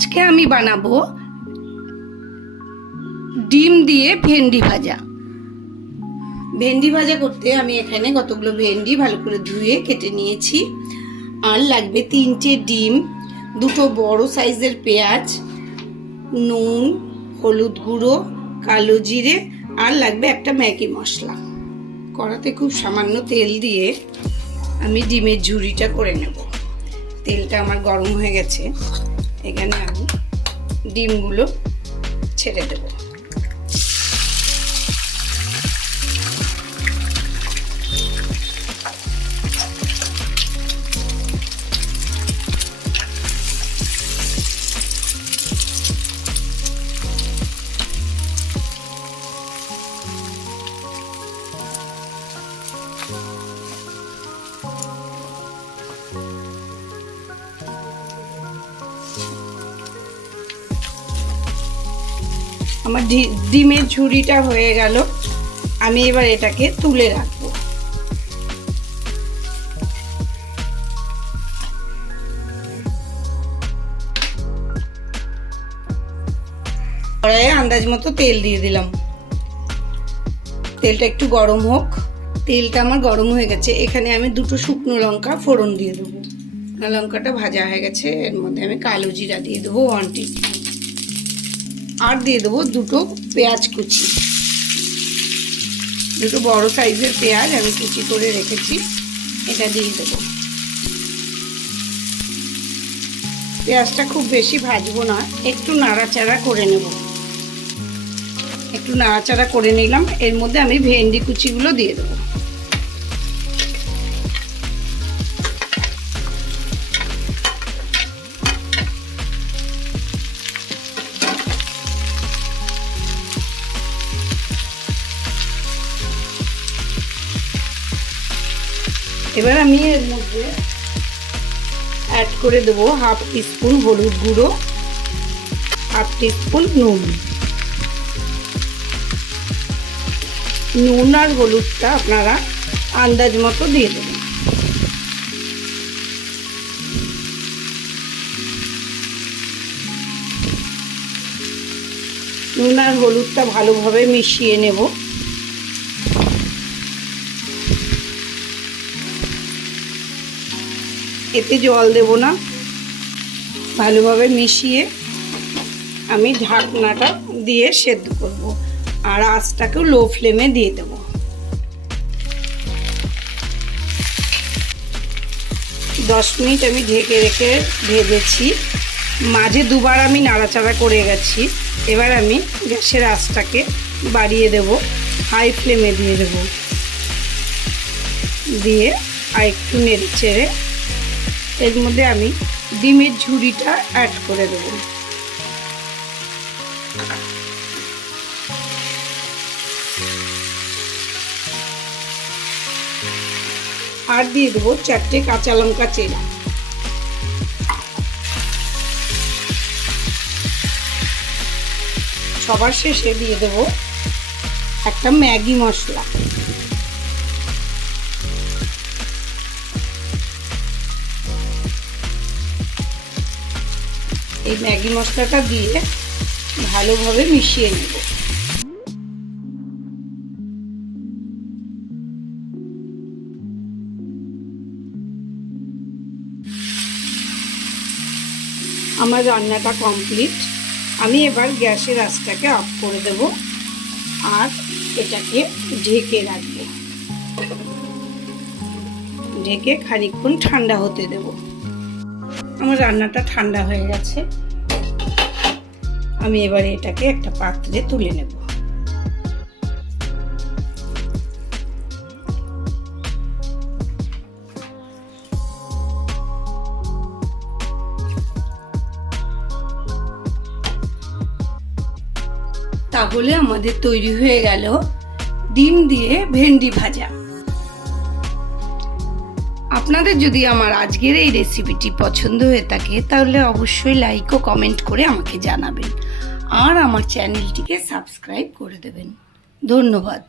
আজকে আমি বানাবো ডিম দিয়ে ভেন্ডি ভাজা। ভেন্ডি ভাজা করতে আমি এখানে কতগুলো ভেন্ডি ভালো করে ধুয়ে কেটে নিয়েছি। আর লাগবে 3টে ডিম, 2টো বড় সাইজের পেঁয়াজ, নুন, হলুদ গুঁড়ো, কালো জিরে, আর লাগবে একটা ম্যাগি মশলা। কড়াতে খুব সামান্য তেল দিয়ে আমি ডিমের ঝুড়িটা করে নেব। তেলটা আমার গরম হয়ে গেছে, এখানে আমি ডিমগুলো ছেড়ে দেব। আমার ডিমের ঝুড়িটা হয়ে গেল, আমি এবার এটাকে তুলে রাখবো। কড়াইয়ে আন্দাজ মতো তেল দিয়ে দিলাম। তেলটা একটু গরম হোক। তেলটা আমার গরম হয়ে গেছে, এখানে আমি 2টো শুকনো লঙ্কা ফোড়ন দিয়ে দেবো। লঙ্কাটা ভাজা হয়ে গেছে, এর মধ্যে আমি কালো জিরা দিয়ে দেবো 1 টিস্পুন। আর দিয়ে দেবো 2টো পেঁয়াজ কুচি, 2টো বড় সাইজের পেঁয়াজ আমি কুচি করে রেখেছি, এটা দিয়ে দেবো। পেঁয়াজটা খুব বেশি ভাজবো না, একটু নাড়াচাড়া করে নেব। একটু নাড়াচাড়া করে নিলাম, এর মধ্যে আমি ভেন্ডি কুচিগুলো দিয়ে দেবো। এবার আমি এর মধ্যে অ্যাড করে দেবো 1/2 টিস্পুন হলুদ গুঁড়ো, 1/2 টিস্পুন নুন। নুন আর হলুদটা আপনারা আন্দাজ মতো দিয়ে দেবেন। নুন আর হলুদটা ভালোভাবে মিশিয়ে নেব। এতে জল দেব না, ভালোভাবে মিশিয়ে আমি ঢাকনাটা দিয়ে সেদ্ধ করব। আর আঁচটাকেও লো ফ্লেমে দিয়ে দেব। দশ মিনিট আমি ঢেকে রেখে ভেজেছি, মাঝে 2বার আমি নাড়াচাড়া করে গেছি। এবার আমি গ্যাসের আঁচটাকে বাড়িয়ে দেব, হাই ফ্লেমে দিয়ে দেব। দিয়ে আর একটু নেড়ে চেড়ে এর মধ্যে আমি ডিমের ঝুড়িটা অ্যাড করে দেব। আর দিয়ে দেবো 4টে কাঁচা লঙ্কা চেরা। সবার শেষে দিয়ে দেবো একটা ম্যাগি মশলা। এই ম্যাগি মশলাটা দিয়ে ভালোভাবে মিশিয়ে নেব। আমার রান্নাটা কমপ্লিট। আমি এবার গ্যাসের আঁচটাকে অফ করে দেব আর এটাকে ঢেকে রাখবো। ঢেকে খানিকক্ষণ ঠান্ডা হতে দেব। আমার রান্নাটা ঠান্ডা হয়ে গেছে, আমি এবার এটাকে একটা পাত্রে তুলে নেব। তাহলে আমাদের তৈরি হয়ে গেল ডিম দিয়ে ভেন্ডি ভাজা। আপনাদের যদি আমার আজকের এই রেসিপিটি পছন্দ হয়ে থাকে তাহলে অবশ্যই লাইক ও কমেন্ট করে আমাকে জানাবেন আর আমার চ্যানেলটিকে সাবস্ক্রাইব করে দেবেন। ধন্যবাদ।